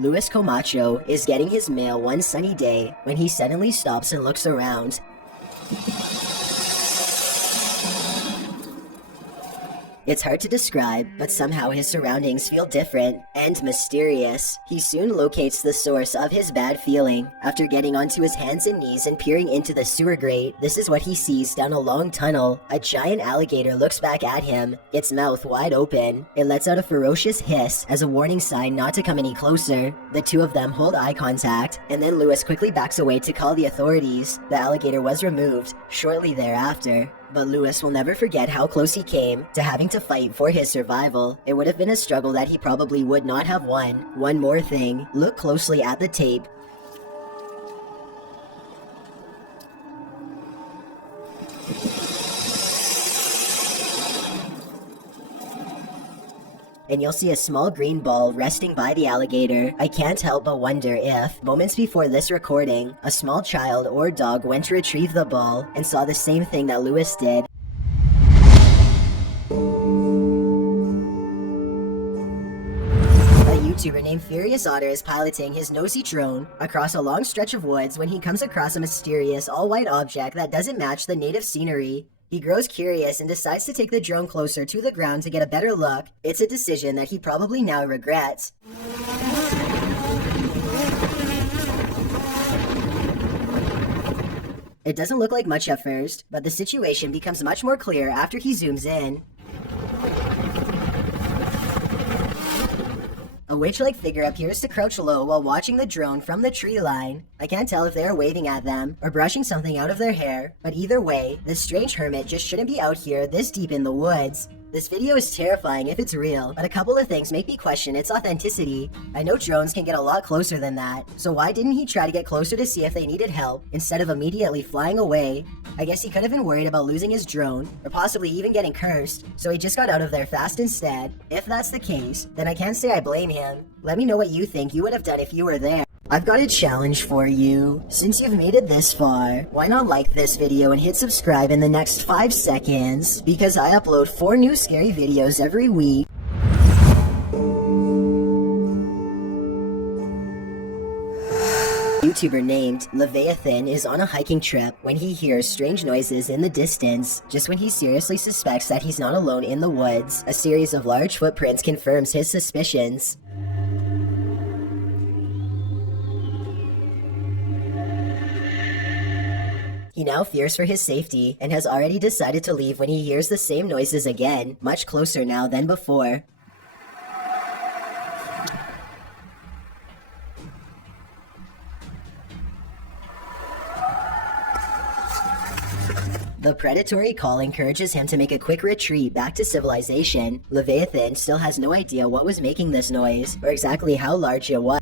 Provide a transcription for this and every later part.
Luis Camacho is getting his mail one sunny day when he suddenly stops and looks around. It's hard to describe, but somehow his surroundings feel different and mysterious. He soon locates the source of his bad feeling. After getting onto his hands and knees and peering into the sewer grate, this is what he sees down a long tunnel. A giant alligator looks back at him, its mouth wide open. It lets out a ferocious hiss as a warning sign not to come any closer. The two of them hold eye contact, and then Luis quickly backs away to call the authorities. The alligator was removed shortly thereafter. But Luis will never forget how close he came to having to fight for his survival. It would have been a struggle that he probably would not have won. One more thing, look closely at the tape. And you'll see a small green ball resting by the alligator. I can't help but wonder if, moments before this recording, a small child or dog went to retrieve the ball and saw the same thing that Luis did. A YouTuber named Furious Otter is piloting his nosy drone across a long stretch of woods when he comes across a mysterious all-white object that doesn't match the native scenery. He grows curious and decides to take the drone closer to the ground to get a better look. It's a decision that he probably now regrets. It doesn't look like much at first, but the situation becomes much more clear after he zooms in. A witch-like figure appears to crouch low while watching the drone from the tree line. I can't tell if they are waving at them or brushing something out of their hair, but either way, this strange hermit just shouldn't be out here this deep in the woods. This video is terrifying if it's real, but a couple of things make me question its authenticity. I know drones can get a lot closer than that, so why didn't he try to get closer to see if they needed help instead of immediately flying away? I guess he could have been worried about losing his drone, or possibly even getting cursed, so he just got out of there fast instead. If that's the case, then I can't say I blame him. Let me know what you think you would have done if you were there. I've got a challenge for you. Since you've made it this far, why not like this video and hit subscribe in the next 5 seconds? Because I upload 4 new scary videos every week. YouTuber named Leviathan is on a hiking trip when he hears strange noises in the distance. Just when he seriously suspects that he's not alone in the woods, a series of large footprints confirms his suspicions. He now fears for his safety and has already decided to leave when he hears the same noises again, much closer now than before. The predatory call encourages him to make a quick retreat back to civilization. Leviathan still has no idea what was making this noise, or exactly how large it was.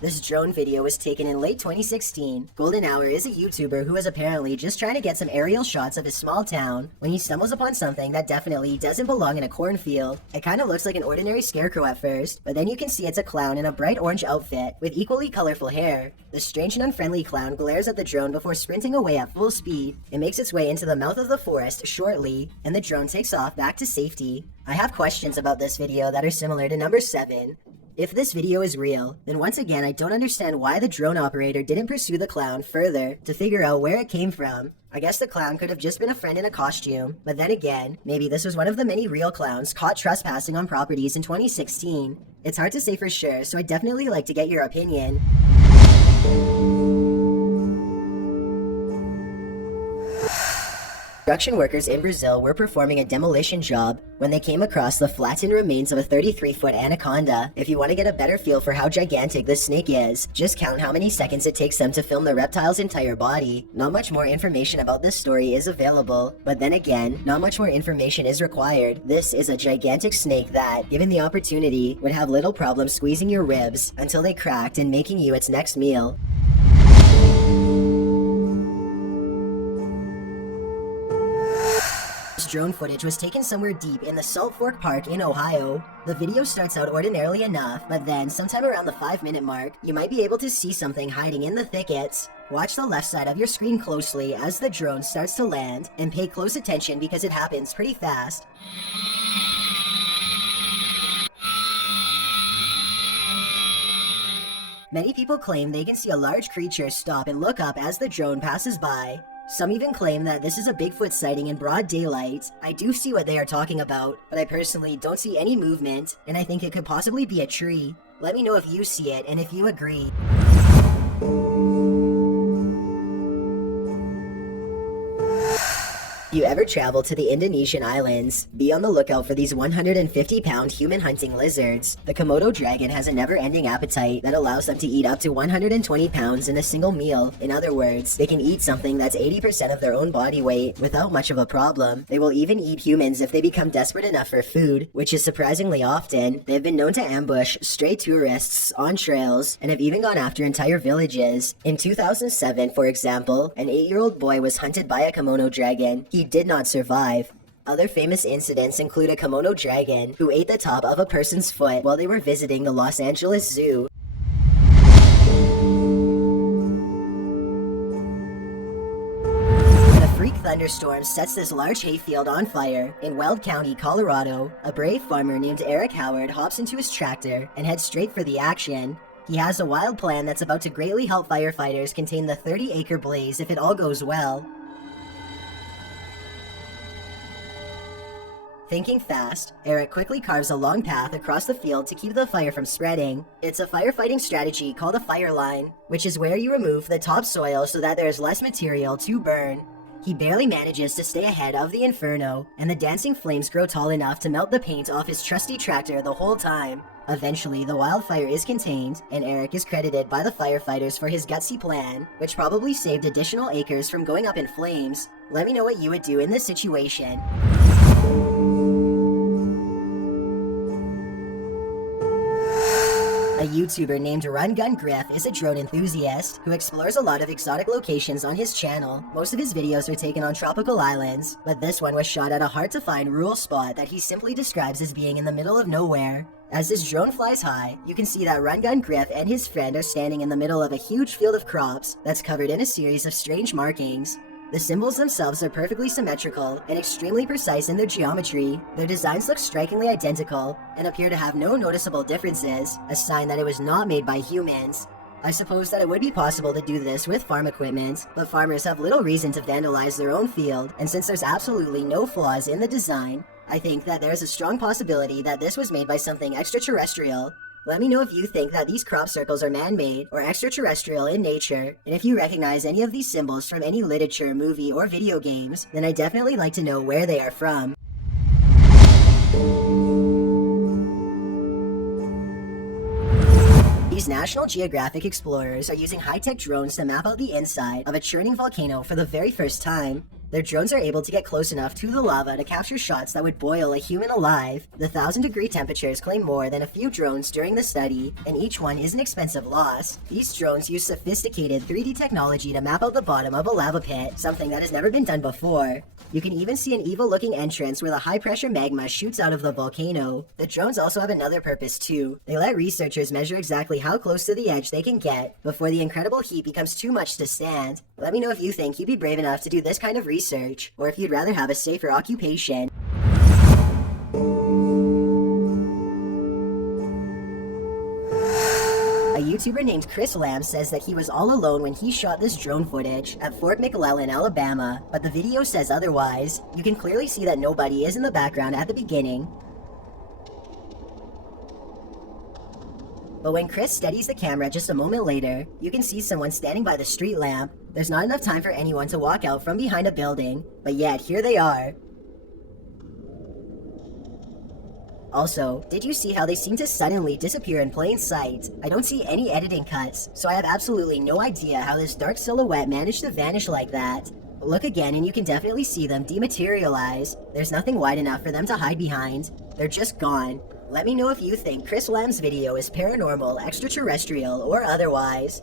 This drone video was taken in late 2016. Golden Hour is a YouTuber who is apparently just trying to get some aerial shots of his small town when he stumbles upon something that definitely doesn't belong in a cornfield. It kind of looks like an ordinary scarecrow at first, but then you can see it's a clown in a bright orange outfit with equally colorful hair. The strange and unfriendly clown glares at the drone before sprinting away at full speed. It makes its way into the mouth of the forest shortly, and the drone takes off back to safety. I have questions about this video that are similar to number 7. If this video is real, then once again I don't understand why the drone operator didn't pursue the clown further to figure out where it came from. I guess the clown could have just been a friend in a costume, but then again, maybe this was one of the many real clowns caught trespassing on properties in 2016. It's hard to say for sure, so I'd definitely like to get your opinion. Construction workers in Brazil were performing a demolition job when they came across the flattened remains of a 33-foot anaconda. If you want to get a better feel for how gigantic this snake is, just count how many seconds it takes them to film the reptile's entire body. Not much more information about this story is available, but then again, not much more information is required. This is a gigantic snake that, given the opportunity, would have little problem squeezing your ribs until they cracked and making you its next meal. drone footage was taken somewhere deep in the Salt Fork Park in Ohio. The video starts out ordinarily enough, but then, sometime around the 5-minute mark, you might be able to see something hiding in the thickets. Watch the left side of your screen closely as the drone starts to land, and pay close attention because it happens pretty fast. Many people claim they can see a large creature stop and look up as the drone passes by. Some even claim that this is a Bigfoot sighting in broad daylight. I do see what they are talking about, but I personally don't see any movement, and I think it could possibly be a tree. Let me know if you see it and if you agree. If you ever travel to the Indonesian islands, be on the lookout for these 150-pound human hunting lizards. The Komodo dragon has a never-ending appetite that allows them to eat up to 120 pounds in a single meal. In other words, they can eat something that's 80% of their own body weight without much of a problem. They will even eat humans if they become desperate enough for food, which is surprisingly often. They've been known to ambush stray tourists on trails and have even gone after entire villages. In 2007, for example, an 8-year-old boy was hunted by a Komodo dragon. He did not survive. Other famous incidents include a Komodo dragon who ate the top of a person's foot while they were visiting the Los Angeles Zoo. When a freak thunderstorm sets this large hayfield on fire in Weld County, Colorado, a brave farmer named Eric Howard hops into his tractor and heads straight for the action. He has a wild plan that's about to greatly help firefighters contain the 30-acre blaze if it all goes well. Thinking fast, Eric quickly carves a long path across the field to keep the fire from spreading. It's a firefighting strategy called a fire line, which is where you remove the topsoil so that there is less material to burn. He barely manages to stay ahead of the inferno, and the dancing flames grow tall enough to melt the paint off his trusty tractor the whole time. Eventually, the wildfire is contained, and Eric is credited by the firefighters for his gutsy plan, which probably saved additional acres from going up in flames. Let me know what you would do in this situation. A YouTuber named Run Gun Griff is a drone enthusiast who explores a lot of exotic locations on his channel. Most of his videos are taken on tropical islands, but this one was shot at a hard-to-find rural spot that he simply describes as being in the middle of nowhere. As his drone flies high, you can see that Run Gun Griff and his friend are standing in the middle of a huge field of crops that's covered in a series of strange markings. The symbols themselves are perfectly symmetrical and extremely precise in their geometry. Their designs look strikingly identical and appear to have no noticeable differences, a sign that it was not made by humans. I suppose that it would be possible to do this with farm equipment, but farmers have little reason to vandalize their own field, and since there's absolutely no flaws in the design, I think that there's a strong possibility that this was made by something extraterrestrial. Let me know if you think that these crop circles are man-made or extraterrestrial in nature, and if you recognize any of these symbols from any literature, movie, or video games, then I'd definitely like to know where they are from. These National Geographic explorers are using high-tech drones to map out the inside of a churning volcano for the very first time. Their drones are able to get close enough to the lava to capture shots that would boil a human alive. The 1,000-degree temperatures claim more than a few drones during the study, and each one is an expensive loss. These drones use sophisticated 3D technology to map out the bottom of a lava pit, something that has never been done before. You can even see an evil-looking entrance where the high-pressure magma shoots out of the volcano. The drones also have another purpose too. They let researchers measure exactly how close to the edge they can get before the incredible heat becomes too much to stand. Let me know if you think you'd be brave enough to do this kind of research, or if you'd rather have a safer occupation. A YouTuber named Chris Lamb says that he was all alone when he shot this drone footage at Fort McClellan, Alabama, but the video says otherwise. You can clearly see that nobody is in the background at the beginning. But when Chris steadies the camera just a moment later, you can see someone standing by the street lamp. There's not enough time for anyone to walk out from behind a building, but yet here they are. Also, did you see how they seem to suddenly disappear in plain sight? I don't see any editing cuts, so I have absolutely no idea how this dark silhouette managed to vanish like that. Look again and you can definitely see them dematerialize. There's nothing wide enough for them to hide behind. They're just gone. Let me know if you think Chris Lamb's video is paranormal, extraterrestrial, or otherwise.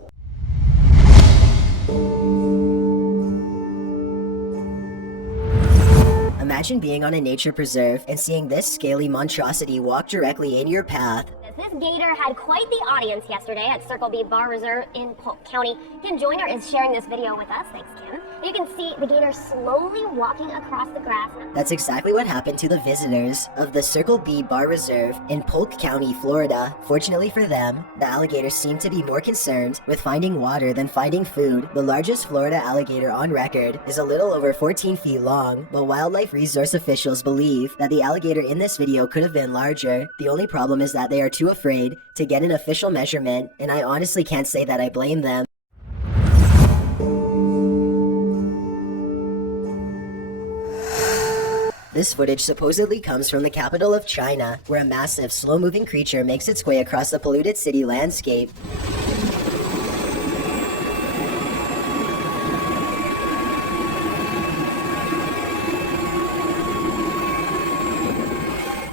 Imagine being on a nature preserve and seeing this scaly monstrosity walk directly in your path. This gator had quite the audience yesterday at Circle B Bar Reserve in Polk County. Kim Joyner is sharing this video with us. Thanks, Kim. You can see the gator slowly walking across the grass. That's exactly what happened to the visitors of the Circle B Bar Reserve in Polk County, Florida. Fortunately for them, the alligators seem to be more concerned with finding water than finding food. The largest Florida alligator on record is a little over 14 feet long, but wildlife resource officials believe that the alligator in this video could have been larger. The only problem is that they are too afraid to get an official measurement, and I honestly can't say that I blame them. This footage supposedly comes from the capital of China, where a massive, slow-moving creature makes its way across the polluted city landscape.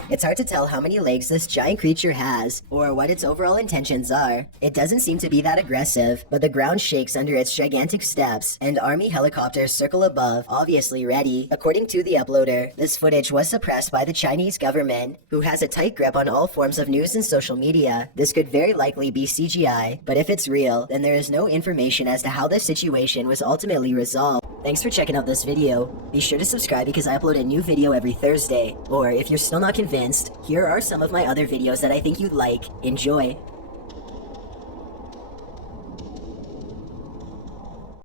It's hard to tell how many legs this giant creature has, or what its overall intentions are. It doesn't seem to be that aggressive, but the ground shakes under its gigantic steps, and army helicopters circle above, obviously ready. According to the uploader, this footage was suppressed by the Chinese government, who has a tight grip on all forms of news and social media. This could very likely be CGI, but if it's real, then there is no information as to how this situation was ultimately resolved. Thanks for checking out this video. Be sure to subscribe because I upload a new video every Thursday. Or if you're still not convinced, here are some of my other videos that I think you'd like. Enjoy!